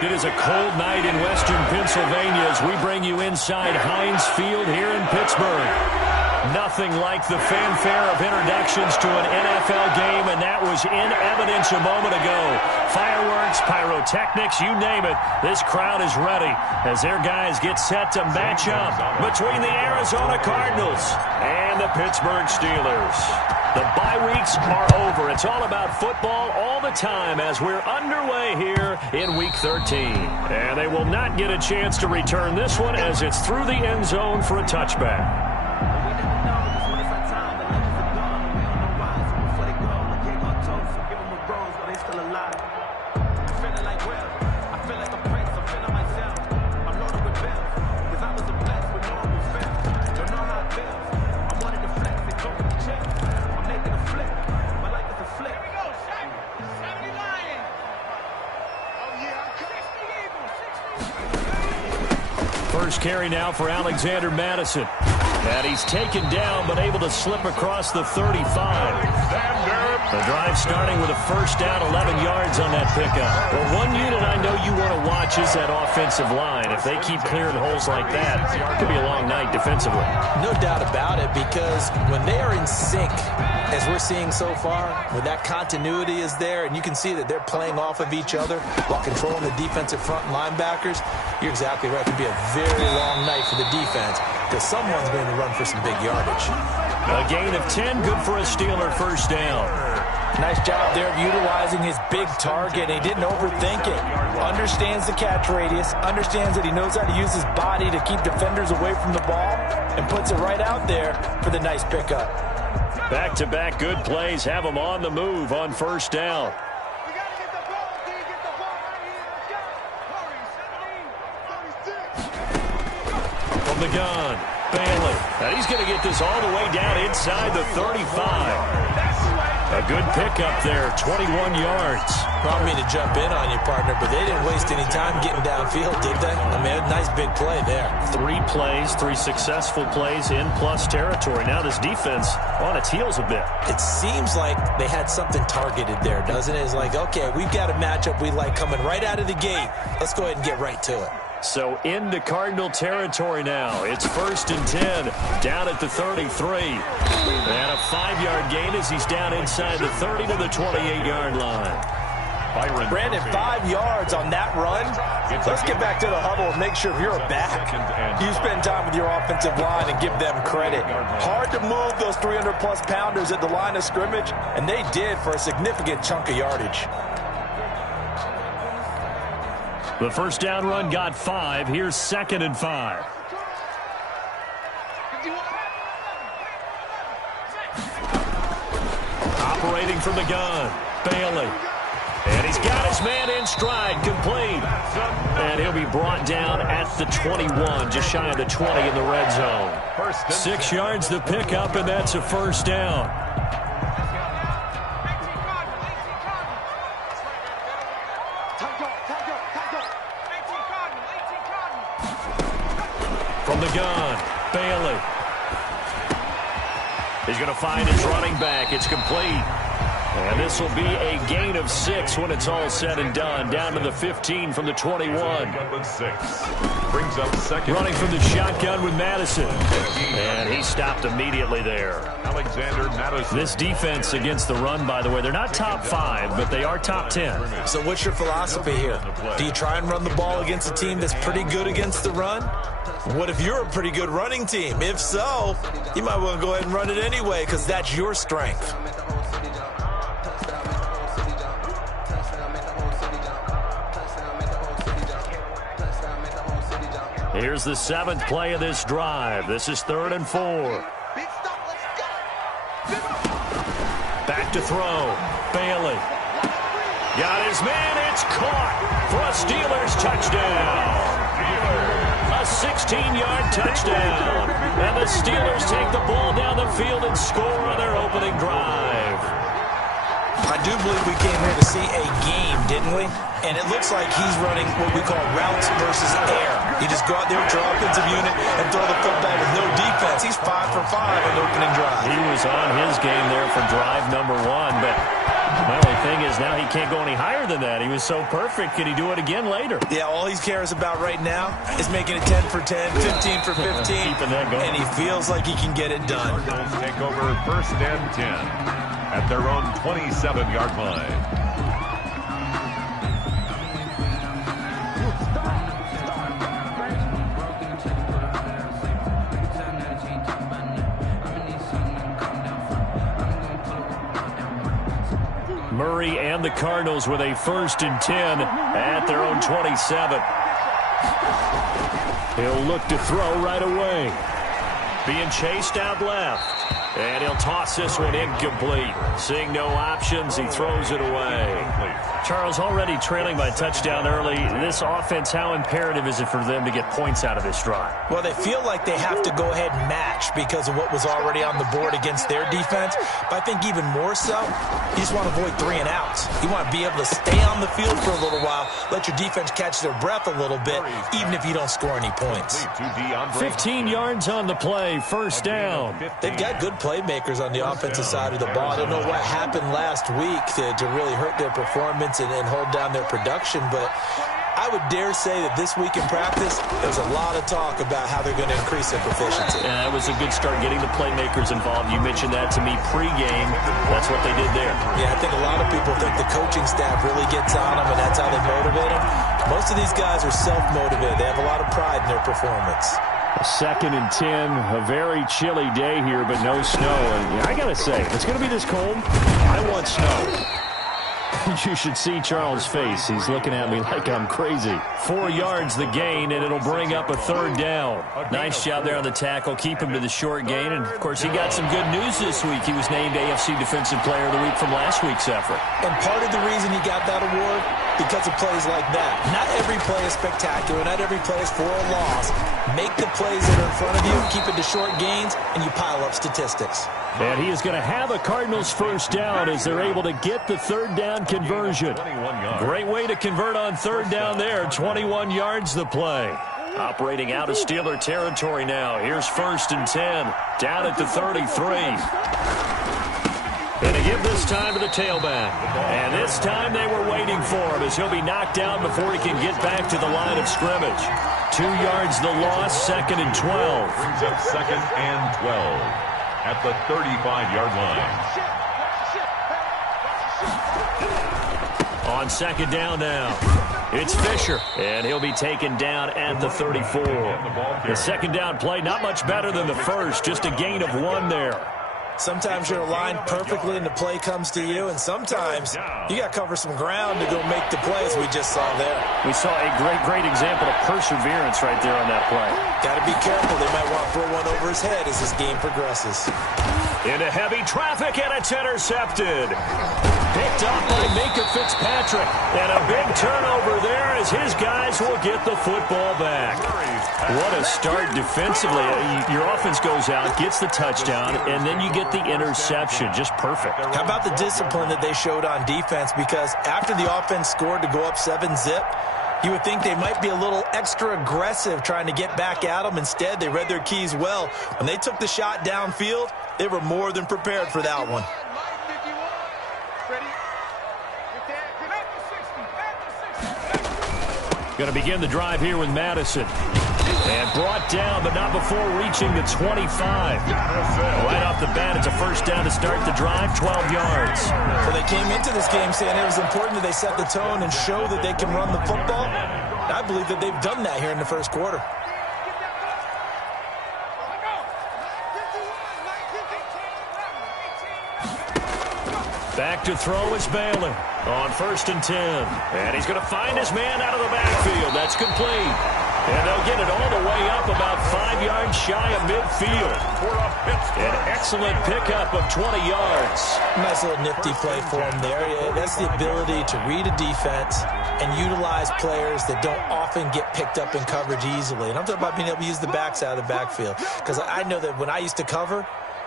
It is a cold night in western Pennsylvania as we bring you inside Heinz Field here in Pittsburgh. Nothing like the fanfare of introductions to an NFL game, and that was in evidence a moment ago. Fireworks, pyrotechnics, you name it. This crowd is ready as their guys get set to match up between the Arizona Cardinals and the Pittsburgh Steelers. The bye weeks are over. It's all about football all the time as we're underway here in Week 13. And they will not get a chance to return this one as it's through the end zone for a touchback. First carry now for Alexander Madison. And he's taken down but able to slip across the 35. The drive starting with a first down, 11 yards on that pickup. Well, one unit I know you want to watch is that offensive line. If they keep clearing holes like that, it could be a long night defensively. No doubt about it, because when they are in sync, as we're seeing so far, when that continuity is there and you can see that they're playing off of each other while controlling the defensive front linebackers, you're exactly right. It could be a very long night for the defense because someone's going to run for some big yardage. A gain of 10, good for a Steeler first down. Nice job there of utilizing his big target. He didn't overthink it. Understands the catch radius. Understands that he knows how to use his body to keep defenders away from the ball. And puts it right out there for the nice pickup. Back-to-back good plays have him on the move on first down. From the gun, Bailey. Now he's going to get this all the way down inside the 35. A good pickup there, 21 yards. I don't mean to jump in on you, partner, but they didn't waste any time getting downfield, did they? I mean, a nice big play there. 3 plays, 3 successful plays in plus territory. Now this defense on its heels a bit. It seems like they had something targeted there, doesn't it? It's like, okay, we've got a matchup we like coming right out of the gate. Let's go ahead and get right to it. So into Cardinal territory now. It's 1st and 10, down at the 33. And a 5-yard gain as he's down inside the 30 to the 28-yard line. Brandon, 5 yards on that run. Let's get back to the huddle and make sure if you're back, you spend time with your offensive line and give them credit. Hard to move those 300-plus pounders at the line of scrimmage, and they did for a significant chunk of yardage. The first down run got 5. Here's 2nd and 5. Operating from the gun, Bailey. And he's got his man in stride, complete. And he'll be brought down at the 21, just shy of the 20 in the red zone. 6 yards the pickup, and that's a first down. From the gun, Bailey. He's going to find his running back. It's complete. And this will be a gain of 6 when it's all said and done. Down to the 15 from the 21. Brings up second. Running from the shotgun with Madison. And he stopped immediately there. Alexander Madison. This defense against the run, by the way, they're not top 5, but they are top 10. So what's your philosophy here? Do you try and run the ball against a team that's pretty good against the run? What if you're a pretty good running team? If so, you might want to go ahead and run it anyway because that's your strength. Here's the 7th play of this drive. This is 3rd and 4. Back to throw. Bailey. Got his man. It's caught for a Steelers touchdown. A 16-yard touchdown. And the Steelers take the ball down the field and score on their opening drive. I do believe we came here to see a game, didn't we? And it looks like he's running what we call routes versus air. You just go out there with your offensive unit and throw the football with no defense. He's 5 for 5 on the opening drive. He was on his game there for drive number 1, but My only thing is now he can't go any higher than that. He was so perfect. Can he do it again later? Yeah, all he cares about right now is making it 10 for 10, 15 for 15. Keeping that going. And he feels like he can get it done. Cardinals take over 1st and 10 at their own 27-yard line. Murray and the Cardinals with a 1st and 10 at their own 27. He'll look to throw right away. Being chased out left. And he'll toss this one incomplete. Seeing no options, he throws it away. Charles, already trailing by a touchdown early. This offense, how imperative is it for them to get points out of this drive? Well, they feel like they have to go ahead and match because of what was already on the board against their defense. But I think even more so, you just want to avoid 3 and outs. You want to be able to stay on the field for a little while, let your defense catch their breath a little bit, even if you don't score any points. 15 yards on the play, 1st down. They've got good playmakers on the offensive side of the ball. I don't know what happened last week to really hurt their performance and hold down their production, but I would dare say that this week in practice, there's a lot of talk about how they're going to increase their proficiency. Yeah, that was a good start getting the playmakers involved. You mentioned that to me pregame. That's what they did there. Yeah, I think a lot of people think the coaching staff really gets on them, and that's how they motivate them. Most of these guys are self-motivated. They have a lot of pride in their performance. 2nd and 10, a very chilly day here, but no snow. And I got to say, if it's going to be this cold, I want snow. You should see Charles' face. He's looking at me like I'm crazy. 4 yards the gain, and it'll bring up a 3rd down. Nice job there on the tackle. Keep him to the short gain. And, of course, he got some good news this week. He was named AFC Defensive Player of the Week from last week's effort. And part of the reason he got that award, because of plays like that. Not every play is spectacular. Not every play is for a loss. Make the plays that are in front of you, keep it to short gains, and you pile up statistics. And he is going to have a Cardinals 1st down as they're able to get the 3rd down conversion. Great way to convert on 3rd down there. 21 yards the play. Operating out of Steeler territory now. Here's 1st and 10. Down at the 33. And to give this time to the tailback. And this time they were waiting for him as he'll be knocked down before he can get back to the line of scrimmage. 2 yards the loss, 2nd and 12. Brings up 2nd and 12 at the 35-yard line. On 2nd down now, it's Fisher, and he'll be taken down at the 34. The 2nd down play, not much better than the first, just a gain of 1 there. Sometimes you're aligned perfectly and the play comes to you, and sometimes you got to cover some ground to go make the plays we just saw there. We saw a great example of perseverance right there on that play. Got to be careful. They might want to throw one over his head as this game progresses. Into heavy traffic, and it's intercepted. Picked up by Minka Fitzpatrick. And a big turnover there as his guys will get the football back. What a start defensively. Your offense goes out, gets the touchdown, and then you get the interception. Just perfect. How about the discipline that they showed on defense? Because after the offense scored to go up 7-zip, you would think they might be a little extra aggressive trying to get back at them. Instead, they read their keys well. When they took the shot downfield, they were more than prepared for that one. Going to begin the drive here with Madison. And brought down, but not before reaching the 25. Right off the bat, it's a 1st down to start the drive, 12 yards. So they came into this game saying it was important that they set the tone and show that they can run the football. I believe that they've done that here in the 1st quarter. Back to throw is Baylor on 1st and 10. And he's going to find his man out of the backfield. That's complete. And they'll get it all the way up about 5 yards shy of midfield. An excellent pickup of 20 yards. Nice little nifty play for him there. That's the ability to read a defense and utilize players that don't often get picked up in coverage easily. And I'm talking about being able to use the backs out of the backfield. Because I know that when I used to cover,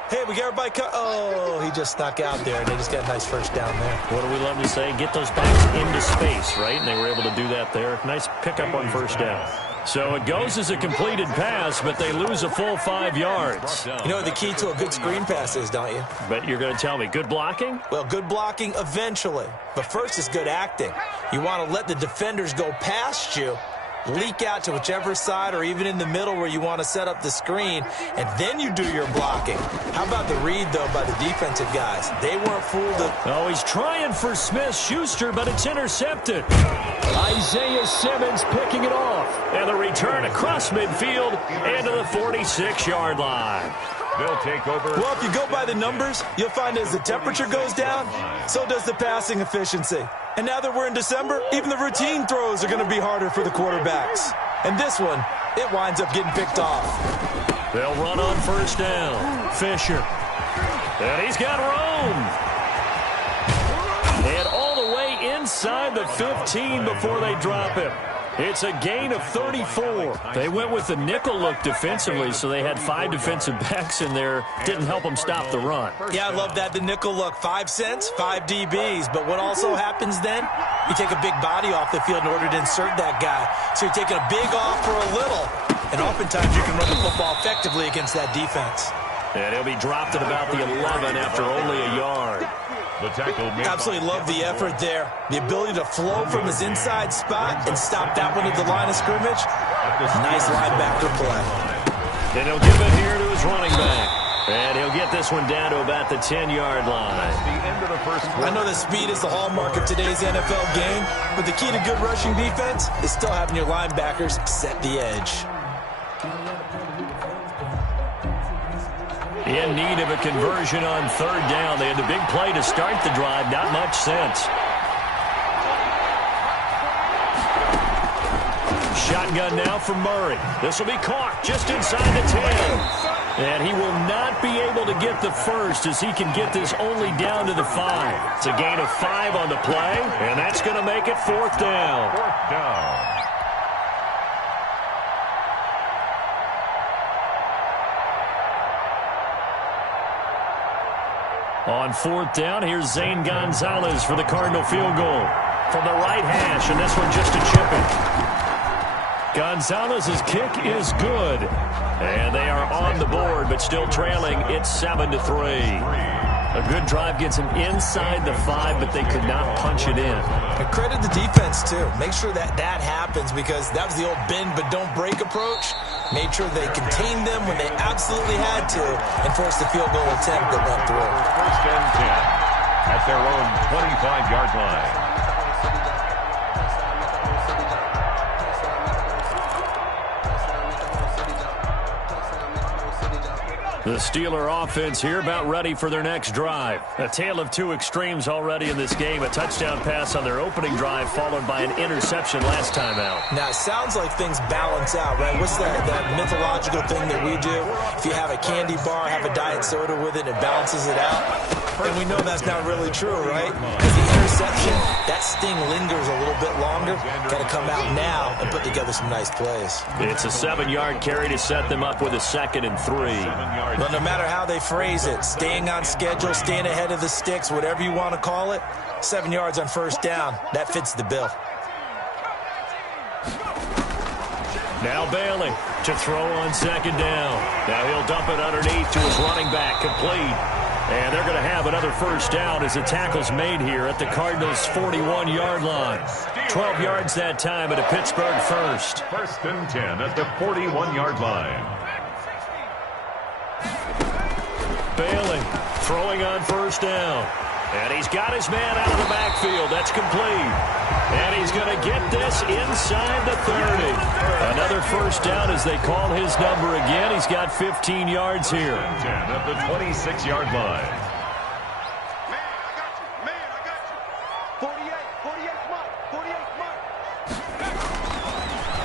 hey, we got everybody oh, he just snuck out there, and they just got a nice 1st down there. What do we love to say? Get those backs into space, right? And they were able to do that there. Nice pickup on 1st down. So it goes as a completed pass, but they lose a full 5 yards. You know what the key to a good screen pass is, don't you? But you're going to tell me, good blocking? Well, good blocking eventually. But first is good acting. You want to let the defenders go past you, leak out to whichever side or even in the middle where you want to set up the screen, and then you do your blocking. How about the read, though, by the defensive guys? They weren't fooled. Oh, he's trying for Smith-Schuster, but it's intercepted. Isaiah Simmons picking it off. And the return across midfield and to the 46-yard line. They'll take over. Well, if you go by the numbers, you'll find as the temperature goes down, so does the passing efficiency. And now that we're in December, even the routine throws are going to be harder for the quarterbacks. And this one, it winds up getting picked off. They'll run on first down. Fisher. And he's got room. And all the way inside the 15 before they drop him. It's a gain of 34. They went with the nickel look defensively, so they had 5 defensive backs in there. Didn't help them stop the run. Yeah, I love that, the nickel look. 5 cents, 5 DBs. But what also happens then? You take a big body off the field in order to insert that guy. So you're taking a big off for a little. And oftentimes you can run the football effectively against that defense. And he'll be dropped at about the 11 after only a yard. The tackle made. Absolutely love the effort there. The ability to flow from his inside spot and stop that one at the line of scrimmage. Nice linebacker play. And he'll give it here to his running back. And he'll get this one down to about the 10-yard line. The end of the first quarter. I know that speed is the hallmark of today's NFL game, but the key to good rushing defense is still having your linebackers set the edge. In need of a conversion on third down. They had the big play to start the drive. Not much sense. Shotgun now for Murray. This will be caught just inside the 10. And he will not be able to get the first as he can get this only down to the 5. It's a gain of 5 on the play, and that's going to make it fourth down. Fourth down. On fourth down, here's Zane Gonzalez for the Cardinal field goal. From the right hash, and this one just a chipping. Gonzalez's kick is good. And they are on the board, but still trailing. It's 7-3. A good drive gets them inside the 5, but they could not punch it in. And credit the defense, too. Make sure that happens, because that was the old bend but don't break approach. Made sure they contained them when they absolutely had to and forced the field goal attempt that went through. First and 10 at their own 25-yard line. The Steeler offense here about ready for their next drive. A tale of two extremes already in this game. A touchdown pass on their opening drive followed by an interception last time out. Now, it sounds like things balance out, right? What's that mythological thing that we do? If you have a candy bar, have a diet soda with it, it balances it out. And we know that's not really true, right? Because the interception, that sting lingers a little bit longer. Got to come out now and put together some nice plays. It's a 7-yard carry to set them up with a 2nd and 3. Well, no matter how they phrase it, staying on schedule, staying ahead of the sticks, whatever you want to call it, 7 yards on first down, that fits the bill. Now Bailey to throw on second down. Now he'll dump it underneath to his running back, complete. And they're going to have another first down as the tackle's made here at the Cardinals' 41-yard line. 12 yards that time at a Pittsburgh first. First and 10 at the 41-yard line. Bailey throwing on first down. And he's got his man out of the backfield. That's complete. And he's going to get this inside the 30. Another first down as they call his number again. He's got 15 yards here. 10 at the 26-yard line. Man, I got you.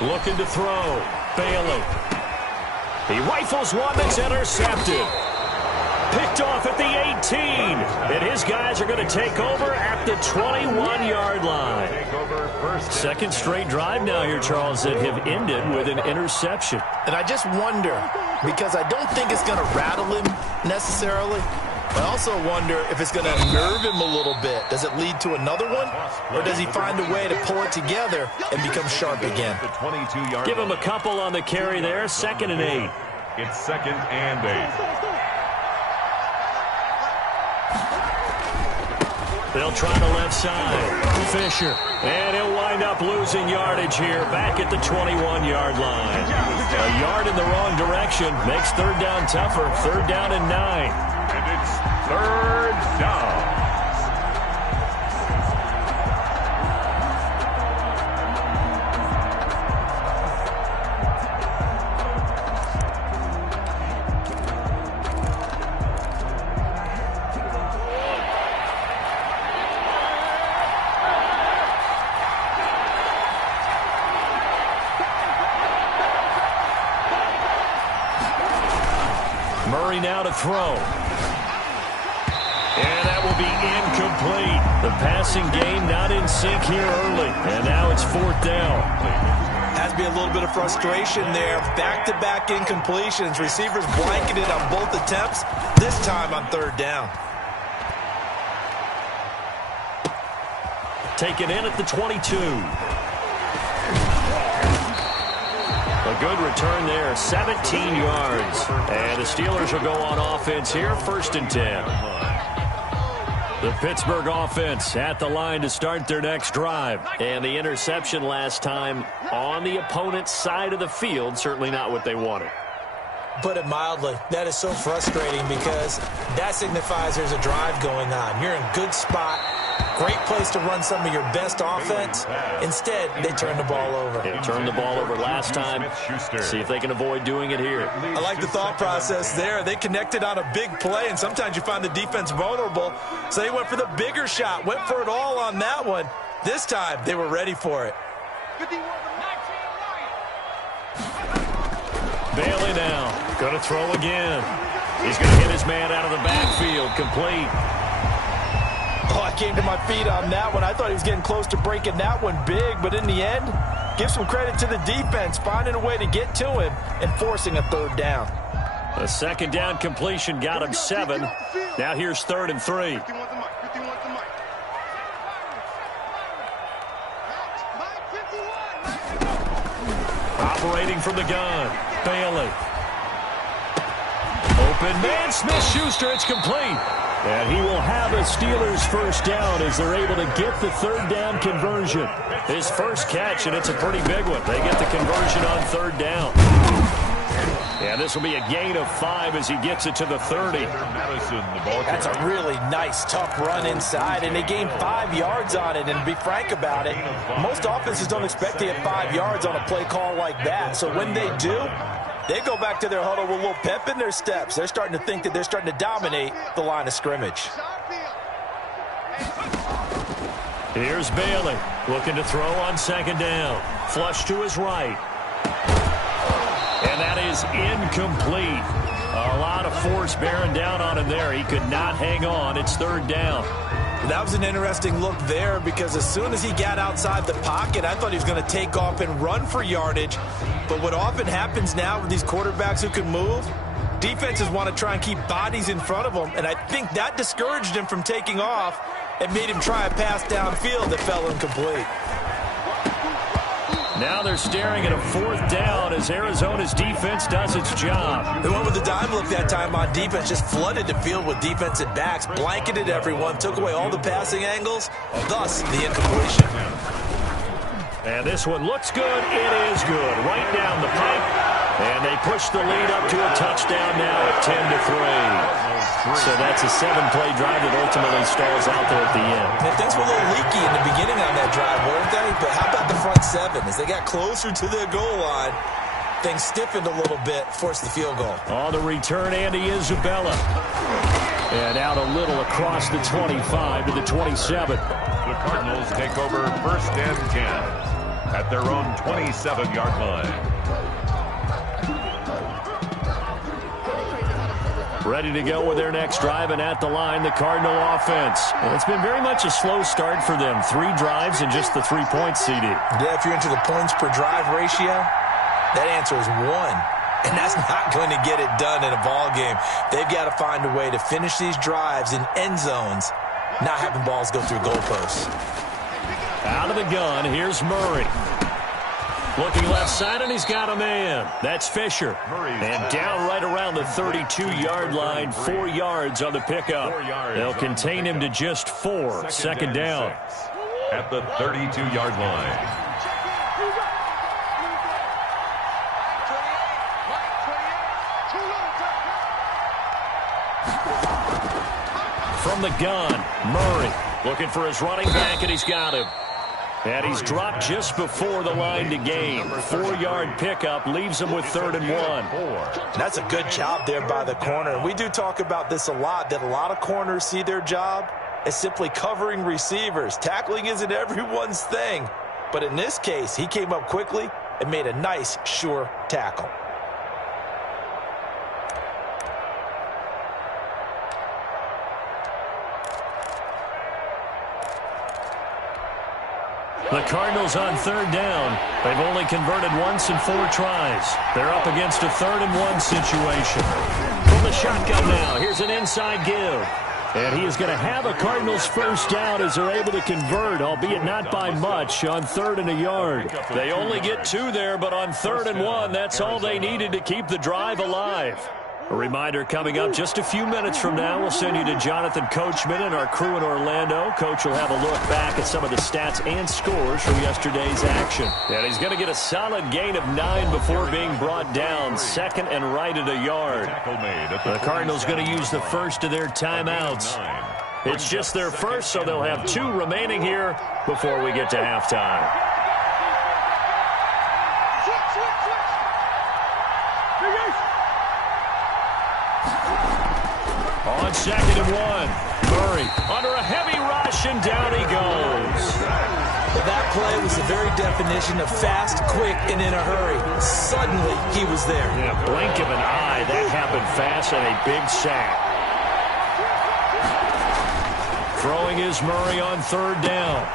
48, Looking to throw. Bailey. He rifles one that's intercepted. Picked off at the 18. And his guys are going to take over at the 21-yard line. Second straight drive now here, Charles, that have ended with an interception. And I just wonder, because I don't think it's going to rattle him necessarily, I also wonder if it's going to nerve him a little bit. Does it lead to another one? Or does he find a way to pull it together and become sharp again? Give him a couple on the carry there. 2nd and 8. It's 2nd and 8. They'll try the left side. Fisher. And he'll wind up losing yardage here back at the 21-yard line. A yard in the wrong direction makes 3rd down tougher. 3rd down and 9. And it's 3rd down. Murray now to throw. And that will be incomplete. The passing game not in sync here early. And now it's 4th down. Has to be a little bit of frustration there. Back-to-back incompletions. Receivers blanketed on both attempts. This time on 3rd down. Taken in at the 22. A good return there, 17 yards. And the Steelers will go on offense here, 1st and 10. The Pittsburgh offense at the line to start their next drive. And the interception last time on the opponent's side of the field, certainly not what they wanted. Put it mildly, that is so frustrating because that signifies there's a drive going on. You're in a good spot. Great place to run some of your best offense. Instead, they turn the ball over. They turned the ball over last time. See if they can avoid doing it here. I like the thought process there. They connected on a big play, and sometimes you find the defense vulnerable. So they went for the bigger shot, went for it all on that one. This time, they were ready for it. Bailey now, going to throw again. He's going to hit his man out of the backfield, complete. Oh, I came to my feet on that one. I thought he was getting close to breaking that one big, but in the end, give some credit to the defense, finding a way to get to him and forcing a 3rd down. A 2nd down completion got him 7. Now here's 3rd and 3. Operating from the gun, Bailey. Open man, Smith-Schuster, it's complete. And he will have a Steelers 1st down as they're able to get the 3rd down conversion. His first catch, and it's a pretty big one. They get the conversion on 3rd down. And this will be a gain of 5 as he gets it to the 30. That's a really nice, tough run inside, and they gained 5 yards on it. And to be frank about it, most offenses don't expect to get 5 yards on a play call like that. So when they do, they go back to their huddle with a little pep in their steps. They're starting to think that they're starting to dominate the line of scrimmage. Here's Bailey looking to throw on 2nd down. Flush to his right. And that is incomplete. A lot of force bearing down on him there. He could not hang on. It's 3rd down. That was an interesting look there because as soon as he got outside the pocket, I thought he was going to take off and run for yardage. But what often happens now with these quarterbacks who can move, defenses want to try and keep bodies in front of them. And I think that discouraged him from taking off and made him try a pass downfield that fell incomplete. Now they're staring at a 4th down as Arizona's defense does its job. They went with the dime look that time on defense, just flooded the field with defensive backs, blanketed everyone, took away all the passing angles, thus the incompletion. And this one looks good. It is good. Right down the pipe. And they push the lead up to a touchdown now at 10-3. So that's a 7-play drive that ultimately stalls out there at the end. And things were a little leaky in the beginning on that drive, weren't they? But how about the front 7? As they got closer to the goal line, things stiffened a little bit, forced the field goal. On the return, Andy Isabella. And out a little across the 25 to the 27. The Cardinals take over 1st and 10 at their own 27-yard line. Ready to go with their next drive, and at the line, the Cardinal offense. And it's been very much a slow start for them. 3 drives and just the 3 points, CD. Yeah, if you're into the points per drive ratio, that answer is 1. And that's not going to get it done in a ball game. They've got to find a way to finish these drives in end zones, not having balls go through goalposts. Out of the gun, here's Murray. Looking left side, and he's got a man. That's Fisher. And down right around the 32-yard line, 4 yards on the pickup. They'll contain him to just 4. Second down. At the 32-yard line. From the gun, Murray looking for his running back, and he's got him. And he's dropped just before the line to gain. 4-yard pickup leaves him with 3rd and 1. That's a good job there by the corner. We do talk about this a lot, that a lot of corners see their job as simply covering receivers. Tackling isn't everyone's thing. But in this case, he came up quickly and made a nice, sure tackle. The Cardinals on 3rd down. They've only converted once in 4 tries. They're up against a 3rd and 1 situation. From the shotgun now, here's an inside give. And he is going to have a Cardinals first down as they're able to convert, albeit not by much, on 3rd and a yard. They only get 2 there, but on 3rd and 1, that's all they needed to keep the drive alive. A reminder coming up just a few minutes from now. We'll send you to Jonathan Coachman and our crew in Orlando. Coach will have a look back at some of the stats and scores from yesterday's action. And he's going to get a solid gain of 9 before being brought down. 2nd and right at a yard. The Cardinals going to use the first of their timeouts. It's just their first, so they'll have 2 remaining here before we get to halftime. On 2nd and 1, Murray under a heavy rush, and down he goes. Well, that play was the very definition of fast, quick, and in a hurry. Suddenly, he was there. In a blink of an eye, that happened fast, and a big sack. Throwing is Murray on 3rd down.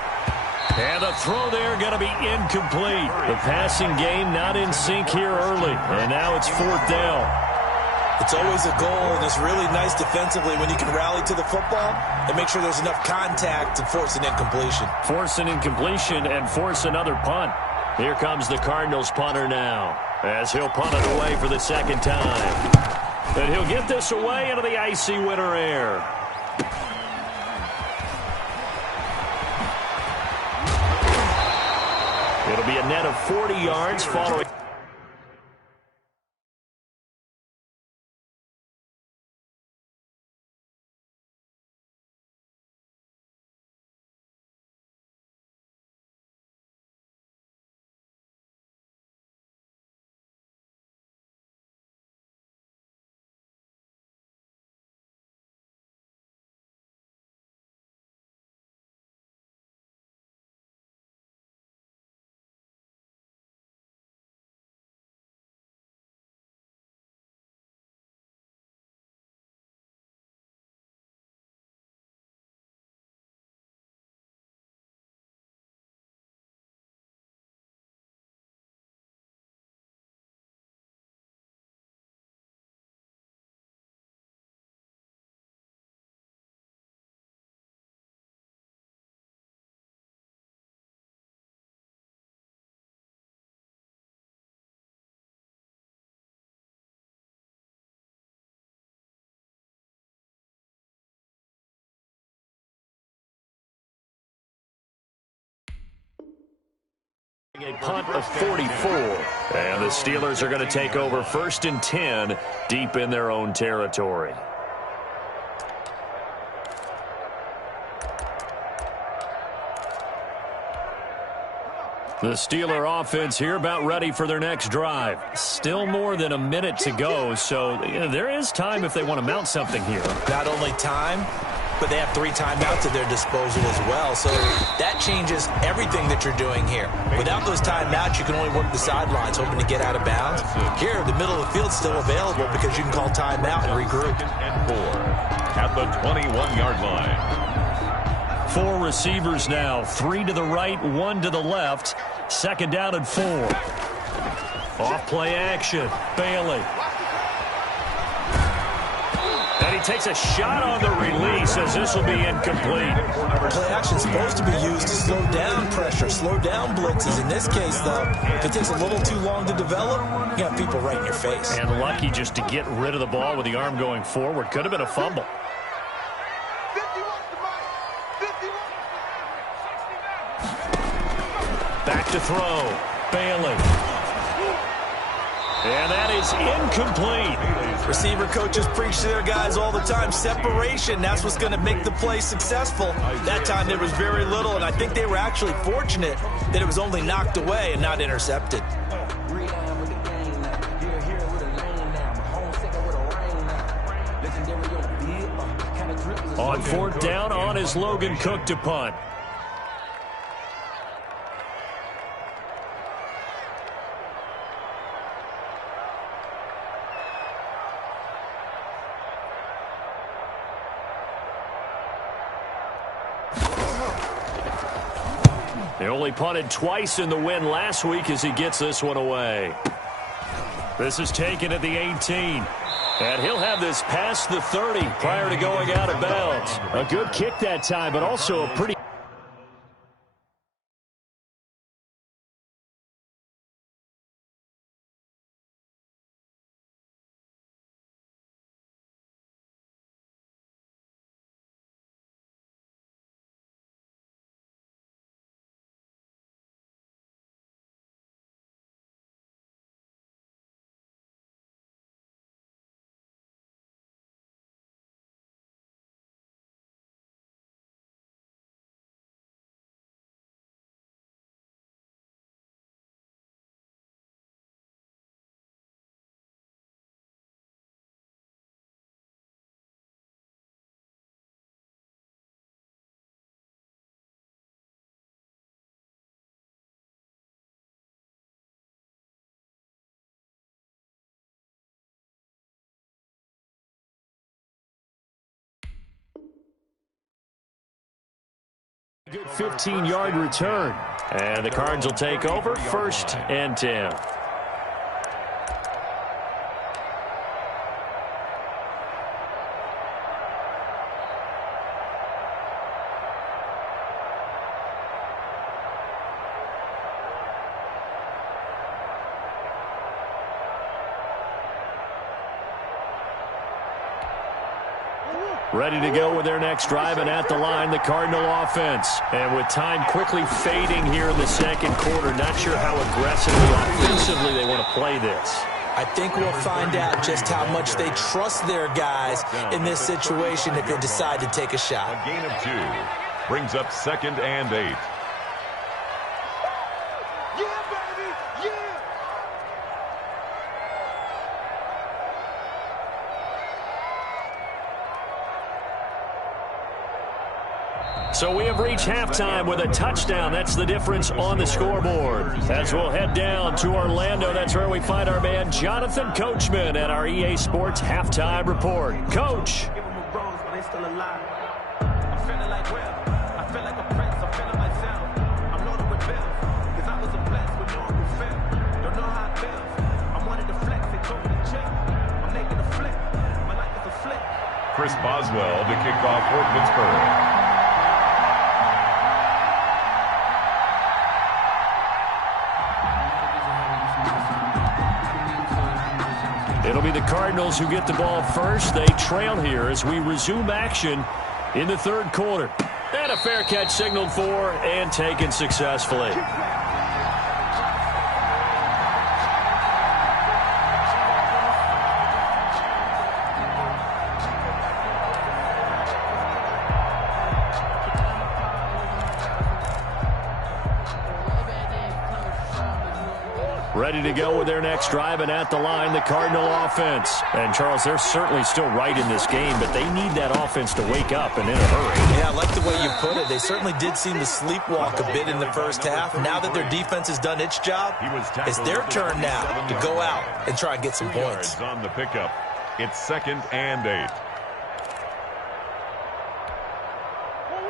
And the throw there going to be incomplete. The passing game not in sync here early, and now it's 4th down. It's always a goal, and it's really nice defensively when you can rally to the football and make sure there's enough contact to force an incompletion. Force an incompletion and force another punt. Here comes the Cardinals punter now, as he'll punt it away for the 2nd time. And he'll get this away into the icy winter air. It'll be a net of 40 yards following. A punt of 44. And the Steelers are going to take over 1st and 10 deep in their own territory. The Steeler offense here about ready for their next drive. Still more than a minute to go, so there is time if they want to mount something here. Not only time, but they have 3 timeouts at their disposal as well. So that changes everything that you're doing here. Without those timeouts, you can only work the sidelines, hoping to get out of bounds. Here, the middle of the field's still available because you can call timeout and regroup. And 4 at the 21-yard line. 4 receivers now, 3 to the right, 1 to the left. 2nd down and 4. Off play action. Bailey. And he takes a shot on the release as this will be incomplete. Play action is supposed to be used to slow down pressure, slow down blitzes. In this case, though, if it takes a little too long to develop, you got people right in your face. And lucky just to get rid of the ball with the arm going forward. Could have been a fumble. Back to throw. Bailey. And that is incomplete. Receiver coaches preach to their guys all the time. Separation, that's what's going to make the play successful. That time there was very little, and I think they were actually fortunate that it was only knocked away and not intercepted. On fourth down, on is Logan Cook to punt. They only punted twice in the win last week as he gets this one away. This is taken at the 18. And he'll have this past the 30 prior to going out of bounds. A good kick that time, but also a pretty... Good 15-yard return. And the Cards will take over, 1st and 10. Ready to go with their next drive, and at the line, the Cardinal offense. And with time quickly fading here in the second quarter, not sure how aggressively, offensively they want to play this. I think we'll find out just how much they trust their guys in this situation if they decide to take a shot. A gain of 2 brings up 2nd and 8. So we have reached halftime with a touchdown. That's the difference on the scoreboard. As we'll head down to Orlando, that's where we find our man Jonathan Coachman at our EA Sports Halftime Report. Coach. Chris Boswell to kick off for Pittsburgh. It'll be the Cardinals who get the ball first. They trail here as we resume action in the third quarter. And a fair catch signaled for and taken successfully. Ready to go with their next drive, and at the line, the Cardinal offense. And, Charles, they're certainly still right in this game, but they need that offense to wake up and in a hurry. Yeah, I like the way you put it. They certainly did seem to sleepwalk a bit in the first half. Now that their defense has done its job, it's their turn now to go out and try and get some points. On the pickup, it's 2nd and 8.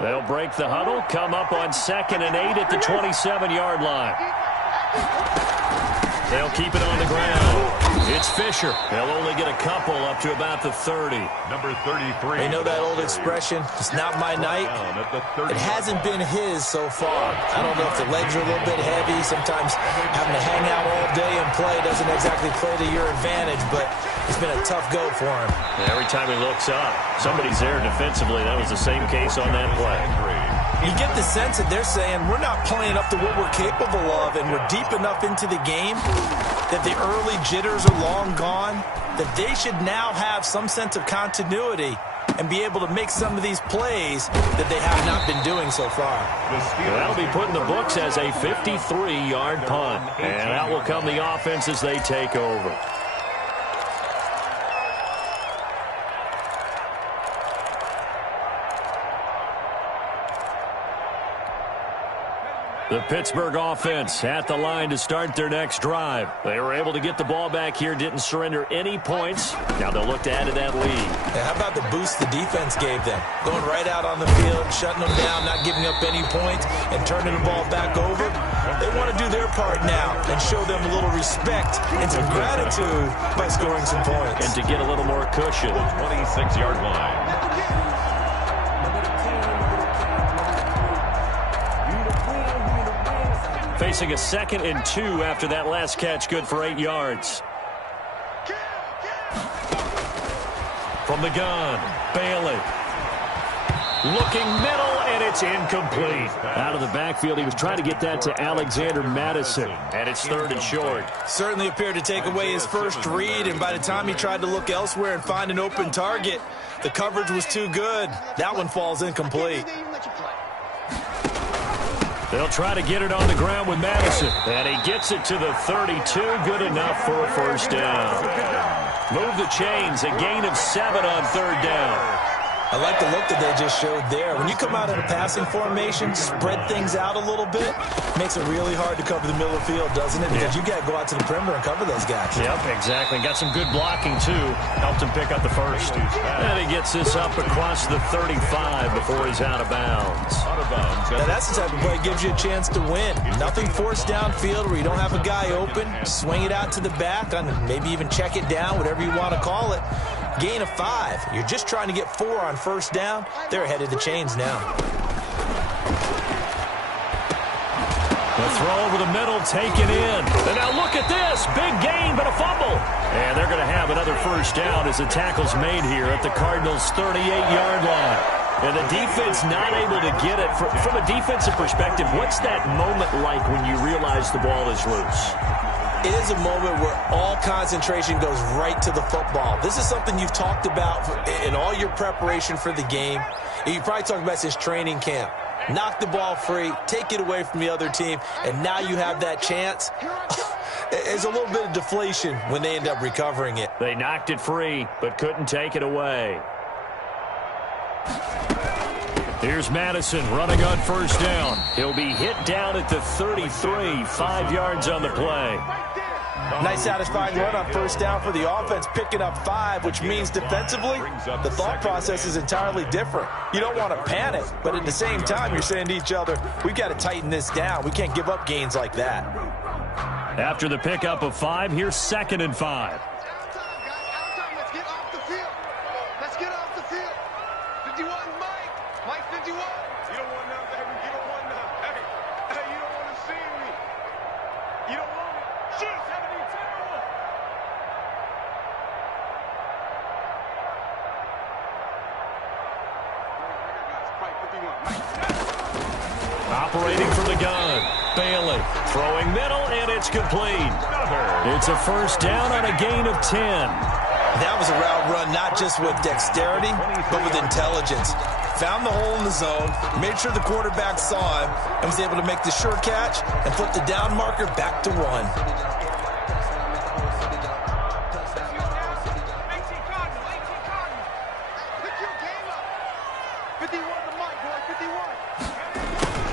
They'll break the huddle, come up on 2nd and 8 at the 27-yard line. They'll keep it on the ground. It's Fisher. They'll only get a couple up to about the 30. Number 33. You know that old expression, it's not my night? It hasn't been his so far. I don't know if the legs are a little bit heavy. Sometimes having to hang out all day and play doesn't exactly play to your advantage, but it's been a tough go for him. Every time he looks up, somebody's there defensively. That was the same case on that play. You get the sense that they're saying we're not playing up to what we're capable of, and we're deep enough into the game that the early jitters are long gone, that they should now have some sense of continuity and be able to make some of these plays that they have not been doing so far. That'll be put in the books as a 53-yard punt. And out will come the offense as they take over. The Pittsburgh offense at the line to start their next drive. They were able to get the ball back here, didn't surrender any points. Now they'll look to add to that lead. Yeah, how about the boost the defense gave them? Going right out on the field, shutting them down, not giving up any points, and turning the ball back over. They want to do their part now and show them a little respect and some gratitude by scoring some points. And to get a little more cushion. 26-yard line. Facing a 2nd and 2 after that last catch, good for 8 yards. From the gun, Bailey. Looking middle, and it's incomplete. Out of the backfield, he was trying to get that to Alexander Madison. And it's 3rd and short. Certainly appeared to take away his first read, and by the time he tried to look elsewhere and find an open target, the coverage was too good. That one falls incomplete. They'll try to get it on the ground with Madison. And he gets it to the 32. Good enough for a first down. Move the chains. A gain of 7 on 3rd down. I like the look that they just showed there. When you come out in a passing formation, spread things out a little bit, makes it really hard to cover the middle of the field, doesn't it? Because you got to go out to the perimeter and cover those guys. Yep, exactly. Got some good blocking, too. Helped him pick up the first. And he gets this up across the 35 before he's out of bounds. Now, that's the type of play that gives you a chance to win. Nothing forced downfield where you don't have a guy open. Swing it out to the back, on maybe even check it down, whatever you want to call it. Gain of 5. You're just trying to get 4 on first down. They're ahead of the chains now. The throw over the middle, taken in. And now look at this. Big gain, but a fumble. And they're going to have another first down as the tackle's made here at the Cardinals' 38-yard line. And the defense not able to get it. From a defensive perspective, what's that moment like when you realize the ball is loose? It is a moment where all concentration goes right to the football. This is something you've talked about in all your preparation for the game. You probably talked about since training camp. Knock the ball free, take it away from the other team, and now you have that chance. There's a little bit of deflation when they end up recovering it. They knocked it free, but couldn't take it away. Here's Madison running on first down. He'll be hit down at the 33, 5 yards on the play. Nice satisfying run on first down for the offense, picking up 5, which means defensively, the thought process is entirely different. You don't want to panic, but at the same time, you're saying to each other, we've got to tighten this down. We can't give up gains like that. After the pickup of 5, here's 2nd and 5. Let's get off the field. Let's get off the field. 51, Mike 51. You don't want none, baby. You don't want none. Hey, you don't want to see me. You don't want it. Shoot, 70, terrible. Operating from the gun. Bailey throwing middle, and it's complete. It's a first down on a gain of 10. That was a route run not just with dexterity, but with intelligence. Found the hole in the zone, made sure the quarterback saw him, and was able to make the sure catch and put the down marker back to 1.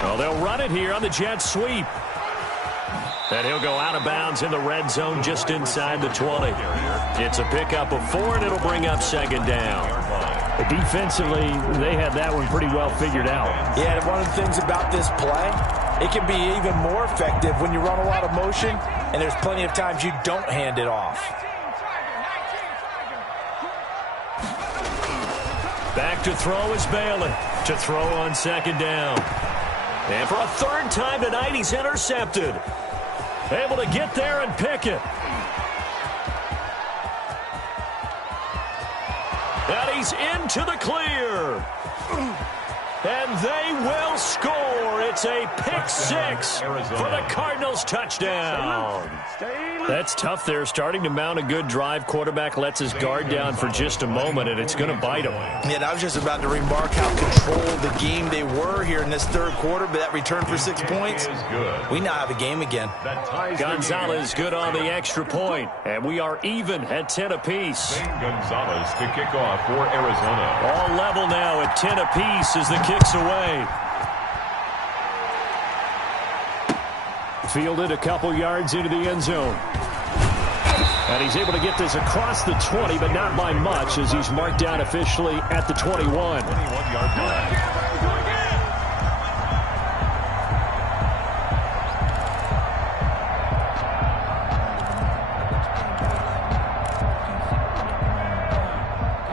Well, they'll run it here on the jet sweep. And he'll go out of bounds in the red zone just inside the 20. It's a pickup of 4, and it'll bring up 2nd down. Defensively, they had that one pretty well figured out. Yeah, and one of the things about this play, It can be even more effective when you run a lot of motion, and there's plenty of times you don't hand it off. Back to throw is Bailey. To throw on second down. And for a third time tonight, he's intercepted. Able to get there and pick it. And he's into the clear. And they will score. It's a pick six for the Cardinals touchdown. That's tough there. Starting to mount a good drive. Quarterback lets his guard down for just a moment, and it's going to bite him. Yeah, and I was just about to remark how controlled the game they were here in this third quarter, but that return for 6 points, we now have a game again. Gonzalez good on the extra point, and we are even at 10 apiece. Gonzalez to kick off for Arizona. All level now at 10 apiece as the kicks away. Fielded a couple yards into the end zone. And he's able to get this across the 20, but not by much, as he's marked down officially at the 21. 21-yard line.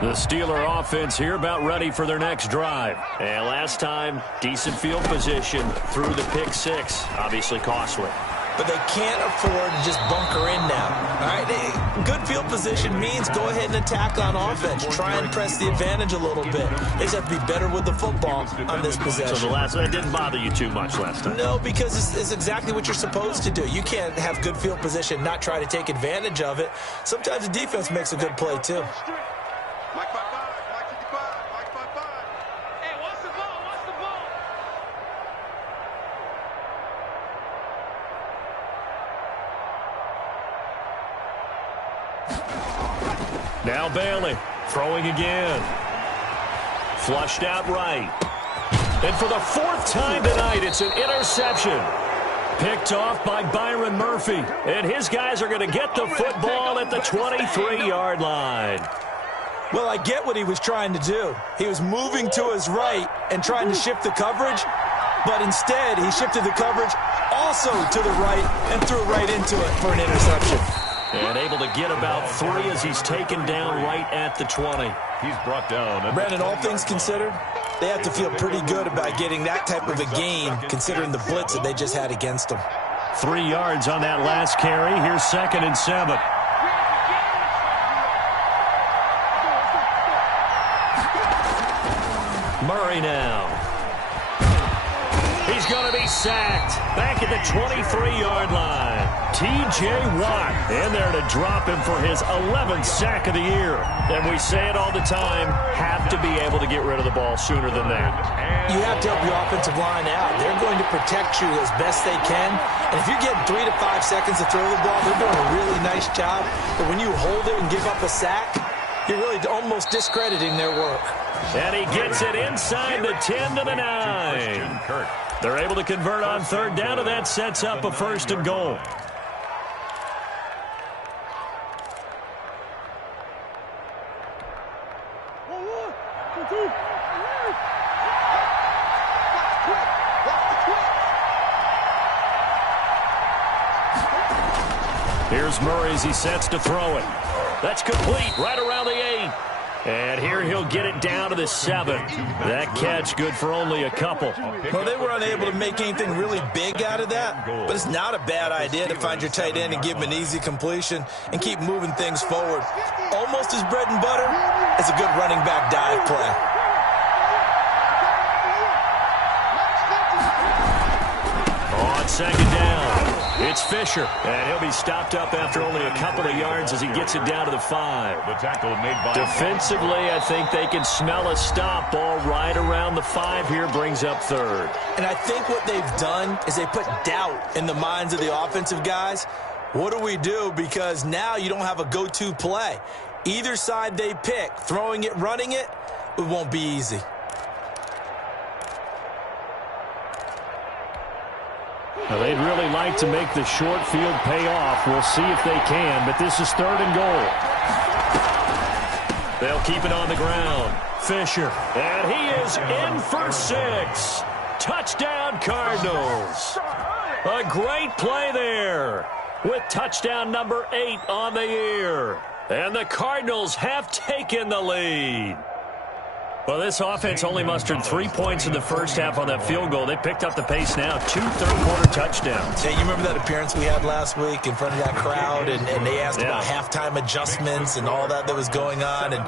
The Steeler offense here about ready for their next drive. And last time, decent field position through the pick six. Obviously costly. But they can't afford to just bunker in now. All right, good field position means go ahead and attack on offense. Try and press the advantage a little bit. They just have to be better with the football on this possession. So that didn't bother you too much last time? No, because it's exactly what you're supposed to do. You can't have good field position, not try to take advantage of it. Sometimes the defense makes a good play, too. Mike 5-5, Mike 55, Mike 5-5. Hey, what's the ball? What's the ball? Now Bailey throwing again. Flushed out right. And for the fourth time tonight, it's an interception. Picked off by Byron Murphy. And his guys are going to get the football at the 23-yard line. Well, I get what he was trying to do. He was moving to his right and trying to shift the coverage, but instead he shifted the coverage also to the right and threw right into it for an interception. And able to get about 3 as he's taken down right at the 20. He's brought down. Brandon, all things considered, they have to feel pretty good about getting that type of a gain considering the blitz that they just had against them. 3 yards on that last carry. Here's 2nd and 7. Murray now. He's going to be sacked. Back at the 23-yard line. T.J. Watt in there to drop him for his 11th sack of the year. And we say it all the time, have to be able to get rid of the ball sooner than that. You have to help your offensive line out. They're going to protect you as best they can. And if you're getting 3 to 5 seconds to throw the ball, they're doing a really nice job. But when you hold it and give up a sack, you're really almost discrediting their work. And he gets it inside the 10 to the 9. They're able to convert on third down, and that sets up a 1st and goal. Here's Murray as he sets to throw it. That's complete right around the 8. And here he'll get it down to the 7. That catch good for only a couple. Well, they were unable to make anything really big out of that, but it's not a bad idea to find your tight end and give him an easy completion and keep moving things forward. Almost as bread and butter as a good running back dive play. On 2nd down, it's Fisher, and he'll be stopped up after only a couple of yards as he gets it down to the 5. The tackle made by Defensively, I think they can smell a stop. Ball right around the 5 here, brings up 3rd. And I think what they've done is they put doubt in the minds of the offensive guys. What do we do? Because now you don't have a go-to play. Either side they pick, throwing it, running it, it won't be easy. Now, they'd really like to make the short field pay off. We'll see if they can, but this is 3rd and goal. They'll keep it on the ground. Fisher, and he is in for 6. Touchdown, Cardinals. A great play there with touchdown number 8 on the year. And the Cardinals have taken the lead. Well, this offense only mustered 3 points in the first half on that field goal. They picked up the pace now. 2 third-quarter touchdowns. Hey, you remember that appearance we had last week in front of that crowd, and they asked about halftime adjustments and all that was going on. And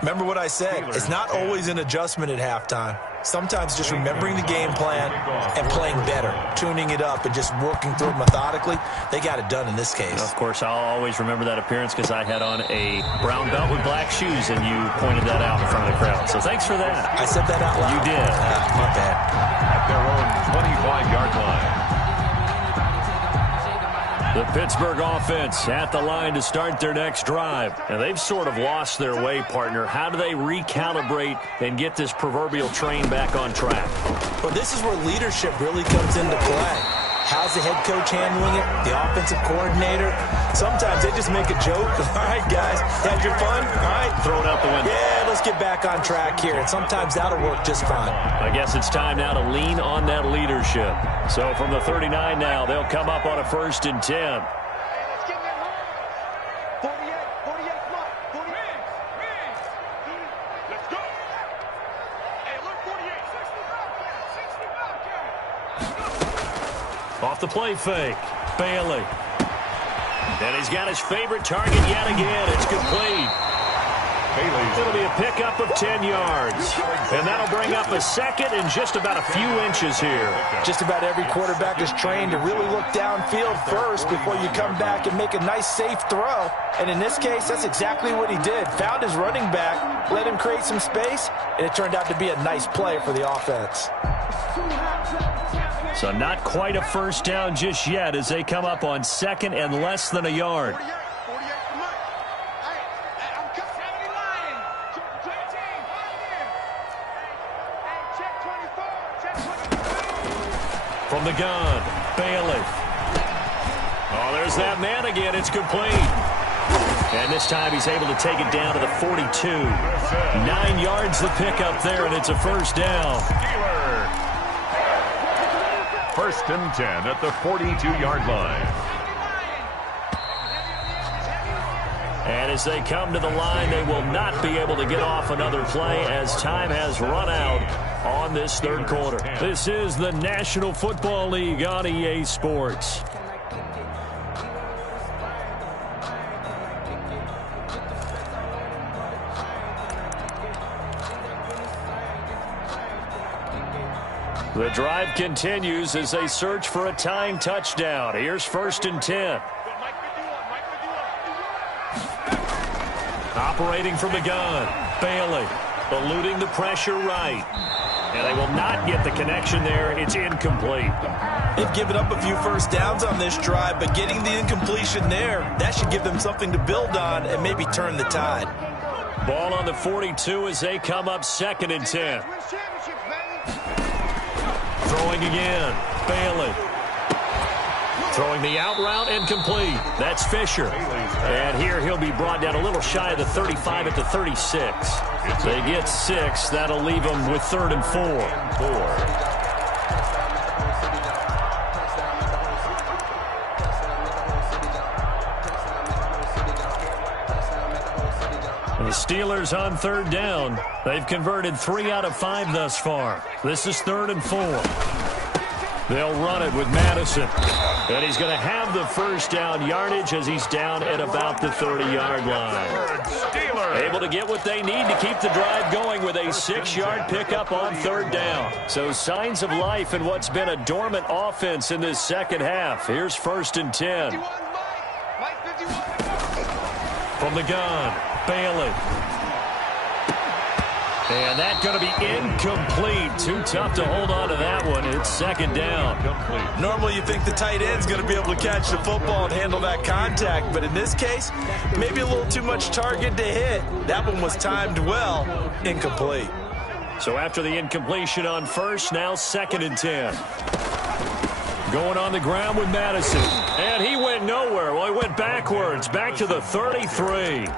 remember what I said, it's not always an adjustment at halftime. Sometimes just remembering the game plan and playing better, tuning it up and just working through it methodically. They got it done in this case. Of course, I'll always remember that appearance because I had on a brown belt with black shoes, and you pointed that out in front of the crowd. So thanks for that. I said that out loud. You did. My bad. At their own 25-yard line. The Pittsburgh offense at the line to start their next drive. And they've sort of lost their way, partner. How do they recalibrate and get this proverbial train back on track? Well, this is where leadership really comes into play. How's the head coach handling it? The offensive coordinator? Sometimes they just make a joke. All right, guys, had your fun? All right. Throw it out the window. Yeah, let's get back on track here. And sometimes that'll work just fine. I guess it's time now to lean on that leadership. So from the 39 now, they'll come up on a 1st and 10. Hey, let's get them home. 48, come on. 48. Let's go. Hey, look, 48. 65, Off the play fake. Bailey. And he's got his favorite target yet again. It's complete. It'll be a pickup of 10 yards. And that'll bring up a second and just about a few inches here. Just about every quarterback is trained to really look downfield first before you come back and make a nice, safe throw. And in this case, that's exactly what he did. Found his running back, let him create some space, and it turned out to be a nice play for the offense. So not quite a first down just yet as they come up on 2nd and less than a yard. 48, come on. Hey, I'm coming. Hey, check 24. From the gun, Bailey. Oh, there's that man again. It's complete. And this time he's able to take it down to the 42. 9 yards the pickup there, and it's a first down. 1st and 10 at the 42-yard line. And as they come to the line, they will not be able to get off another play as time has run out on this 3rd quarter. This is the National Football League on EA Sports. The drive continues as they search for a tying touchdown. Here's 1st and 10. Operating from the gun, Bailey eluding the pressure right. And they will not get the connection there. It's incomplete. They've given up a few first downs on this drive, but getting the incompletion there, that should give them something to build on and maybe turn the tide. Ball on the 42 as they come up 2nd and 10. Throwing again, Bailey. Throwing the out route and complete. That's Fisher. And here he'll be brought down a little shy of the 35 at the 36. They get 6. That'll leave them with 3rd and 4. The Steelers on 3rd down. They've converted 3 out of 5 thus far. This is 3rd and 4. They'll run it with Madison. And he's going to have the first down yardage as he's down at about the 30-yard line. Able to get what they need to keep the drive going with a 6-yard pickup on 3rd down. So signs of life in what's been a dormant offense in this second half. Here's 1st and 10. From the gun, Bailey. And that's going to be incomplete. Too tough to hold on to that one. It's 2nd down. Normally you think the tight end's going to be able to catch the football and handle that contact, but in this case, maybe a little too much target to hit. That one was timed well. Incomplete. So after the incompletion on 1st, now 2nd and 10. Going on the ground with Madison. And he went nowhere. Well, he went backwards, back to the 33.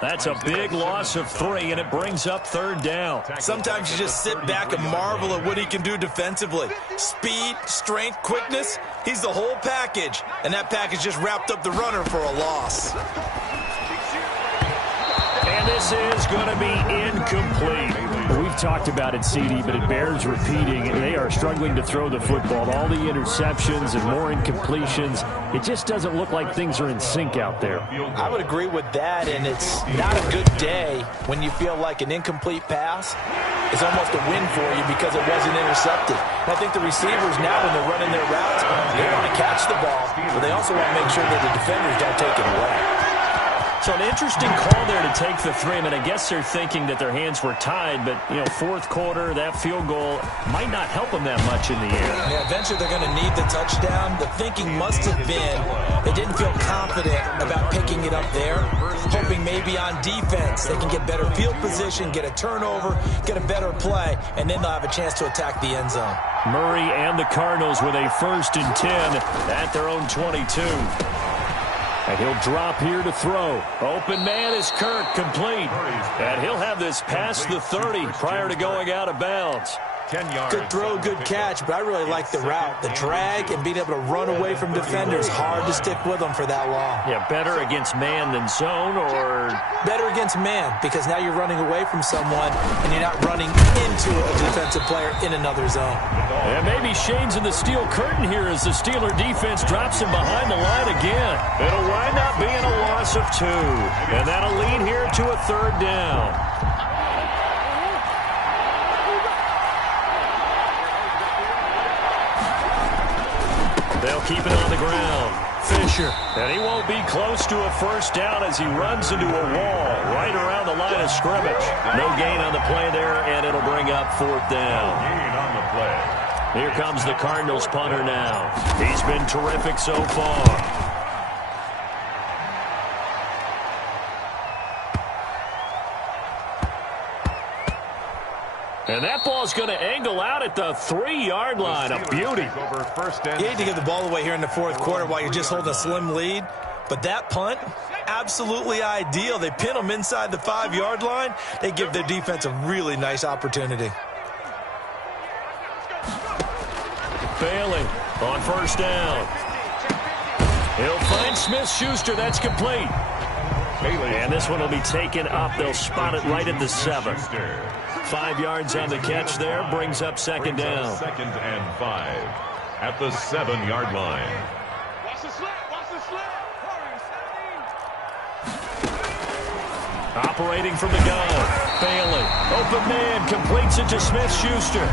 That's a big loss of 3, and it brings up 3rd down. Sometimes you just sit back and marvel at what he can do defensively. Speed, strength, quickness, he's the whole package. And that package just wrapped up the runner for a loss. And this is going to be incomplete. Well, we've talked about it, CD, but it bears repeating. They are struggling to throw the football. All the interceptions and more incompletions. It just doesn't look like things are in sync out there. I would agree with that, and it's not a good day when you feel like an incomplete pass is almost a win for you because it wasn't intercepted. And I think the receivers now, when they're running their routes, they want to catch the ball, but they also want to make sure that the defenders don't take it away. So an interesting call there to take the 3. I mean, I guess they're thinking that their hands were tied, but, you know, 4th quarter, that field goal might not help them that much in the air. Yeah, eventually they're going to need the touchdown. The thinking must have been they didn't feel confident about picking it up there, hoping maybe on defense they can get better field position, get a turnover, get a better play, and then they'll have a chance to attack the end zone. Murray and the Cardinals with a 1st and 10 at their own 22. And he'll drop here to throw. Open man is Kirk, complete. And he'll have this past the 30 prior to going out of bounds. 10 yards. Good throw, good catch, but I really like the route. The drag and being able to run away from defenders. Hard to stick with them for that long. Yeah, better against man than zone, or? Better against man, because now you're running away from someone and you're not running into a defensive player in another zone. And maybe Shane's in the steel curtain here as the Steeler defense drops him behind the line again. It'll wind up being a loss of 2. And that'll lead here to a 3rd down. They'll keep it on the ground. Fisher. And he won't be close to a 1st down as he runs into a wall right around the line of scrimmage. No gain on the play there, and it'll bring up 4th down. Gain on the play. Here comes the Cardinals punter now. He's been terrific so far. And that ball's going to angle out at the 3-yard line. A beauty. You hate to give the ball away here in the 4th quarter while you're just holding a slim lead. But that punt, absolutely ideal. They pin them inside the 5-yard line. They give their defense a really nice opportunity. Bailey on 1st down. He'll find Smith-Schuster. That's complete. And this one will be taken up. They'll spot it right at the 7. 5 yards on the catch there. Brings up 2nd down. 2nd and 5 at the 7-yard line. Watch the slap. Watch the slap. Operating from the gun. Bailey. Open man. Completes it to Smith-Schuster.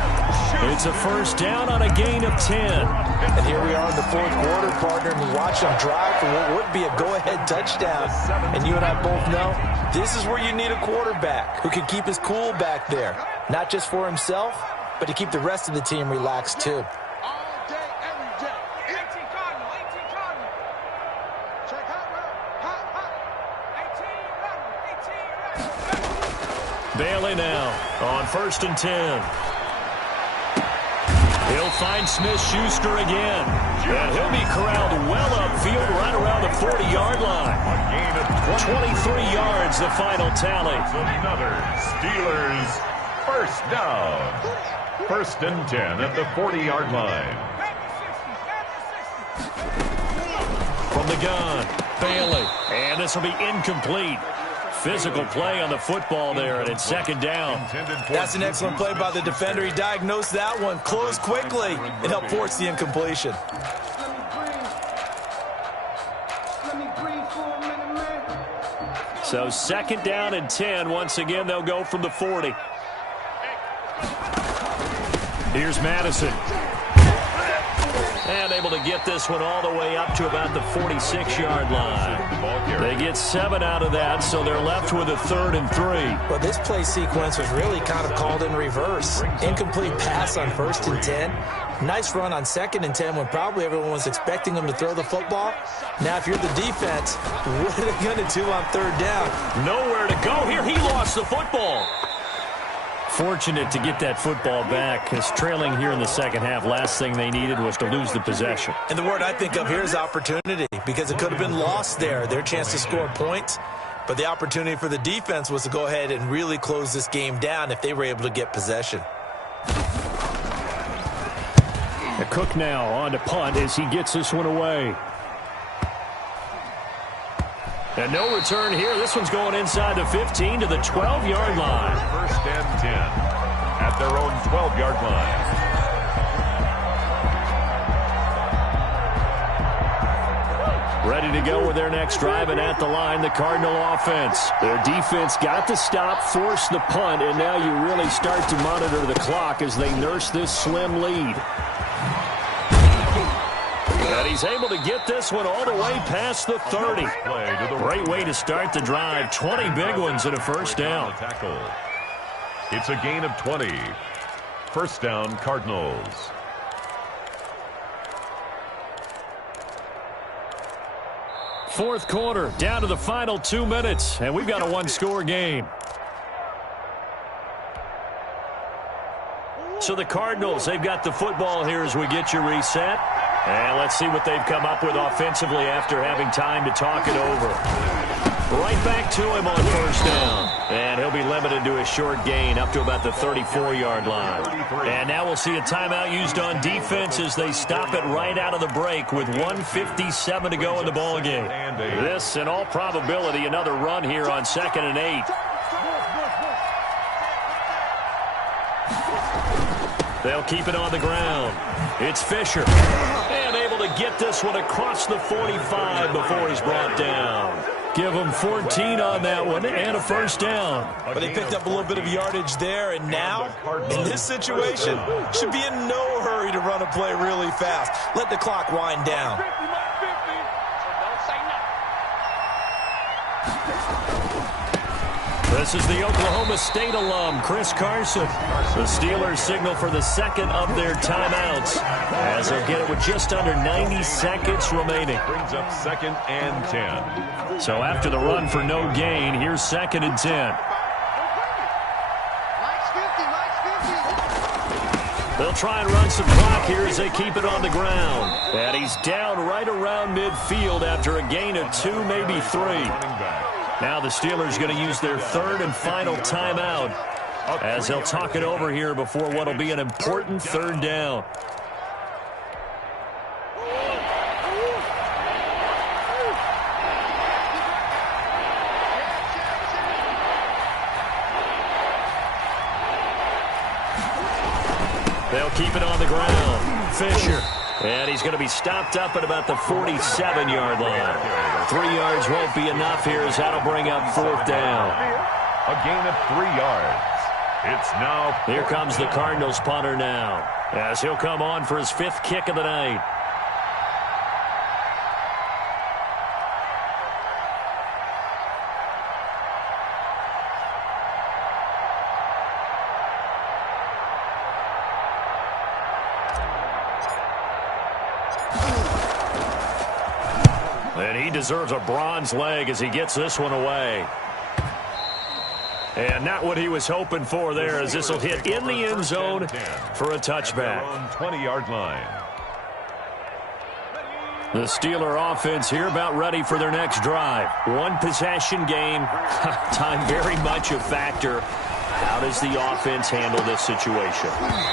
It's a 1st down on a gain of 10. And here we are in the 4th quarter, partner, and we watch them drive for what would be a go-ahead touchdown. And you and I both know this is where you need a quarterback who can keep his cool back there. Not just for himself, but to keep the rest of the team relaxed too. All day, every day. 18 Cardinal, 18 Cardinal. Check hot route. 18 Cardinal, 18 Bailey now on 1st and 10. He'll find Smith-Schuster again. And he'll be corralled well upfield right around the 40-yard line. A gain of 23 yards, the final tally. Another Steelers 1st down. 1st and 10 at the 40-yard line. From the gun, Bailey. And this will be incomplete. Physical play on the football there, and it's 2nd down. That's an excellent play by the defender. He diagnosed that one, closed quickly, and helped force the incompletion. So 2nd down and 10. Once again, they'll go from the 40. Here's Madison. And able to get this one all the way up to about the 46-yard line. They get 7 out of that, so they're left with a 3rd and 3. Well, this play sequence was really kind of called in reverse. Incomplete pass on 1st and 10. Nice run on 2nd and 10 when probably everyone was expecting them to throw the football. Now, if you're the defense, what are they going to do on 3rd down? Nowhere to go here. He lost the football. Fortunate to get that football back, because trailing here in the 2nd half, last thing they needed was to lose the possession. And the word I think of here is opportunity, because it could have been lost there. Their chance to score points. But the opportunity for the defense was to go ahead and really close this game down if they were able to get possession. Cook now on to punt as he gets this one away. And no return here. This one's going inside the 15 to the 12-yard line. First and 10 at their own 12-yard line. Ready to go with their next drive, and at the line, the Cardinal offense. Their defense got to stop, force the punt, and now you really start to monitor the clock as they nurse this slim lead. And he's able to get this one all the way past the 30. Great way to start the drive. 20 big ones and a first down. It's a gain of 20. First down, Cardinals. Fourth quarter, down to the final 2 minutes, and we've got a one-score game. So the Cardinals, they've got the football here as we get you reset. And let's see what they've come up with offensively after having time to talk it over. Right back to him on first down. And he'll be limited to a short gain up to about the 34-yard line. And now we'll see a timeout used on defense as they stop it right out of the break with 1:57 to go in the ballgame. This, in all probability, another run here on 2nd and 8. They'll keep it on the ground. It's Fisher. And able to get this one across the 45 before he's brought down. Give them 14 on that one and a first down. But they picked up a little bit of yardage there, and now, in this situation, should be in no hurry to run a play really fast. Let the clock wind down. This is the Oklahoma State alum, Chris Carson. The Steelers signal for the second of their timeouts as they'll get it with just under 90 seconds remaining. Brings up 2nd and 10. So after the run for no gain, here's 2nd and 10. They'll try and run some clock here as they keep it on the ground. And he's down right around midfield after a gain of 2, maybe 3. Now the Steelers going to use their third and final timeout as they'll talk it over here before what will be an important third down. They'll keep it on the ground. Fisher. And he's going to be stopped up at about the 47-yard line. 3 yards won't be enough here as that'll bring up 4th down. A gain of 3 yards. It's now. Here comes the Cardinals punter now as he'll come on for his 5th kick of the night. And he deserves a bronze leg as he gets this one away. And not what he was hoping for there, as this will hit in the end zone for a touchback. On 20-yard line. The Steeler offense here about ready for their next drive. One possession game. Time very much a factor. How does the offense handle this situation?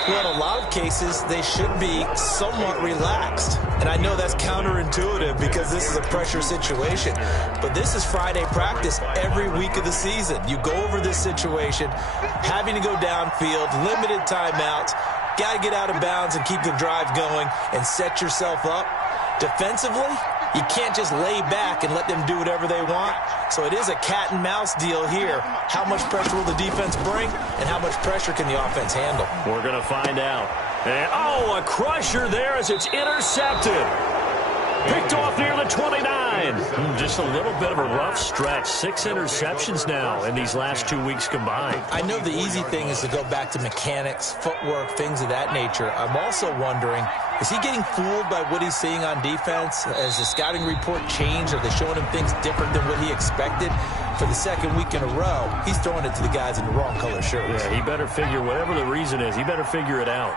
Well, in a lot of cases, they should be somewhat relaxed. And I know that's counterintuitive because this is a pressure situation. But this is Friday practice every week of the season. You go over this situation, having to go downfield, limited timeouts, got to get out of bounds and keep the drive going and set yourself up. Defensively, you can't just lay back and let them do whatever they want. So it is a cat and mouse deal here. How much pressure will the defense bring, and how much pressure can the offense handle? We're going to find out. And, oh, a crusher there as it's intercepted. Picked off near the 29. Just a little bit of a rough stretch. 6 interceptions now in these last 2 weeks combined. I know the easy thing is to go back to mechanics, footwork, things of that nature. I'm also wondering, is he getting fooled by what he's seeing on defense? Has the scouting report changed? Are they showing him things different than what he expected? For the second week in a row, he's throwing it to the guys in the wrong color shirts. Yeah, he better figure, whatever the reason is, he better figure it out.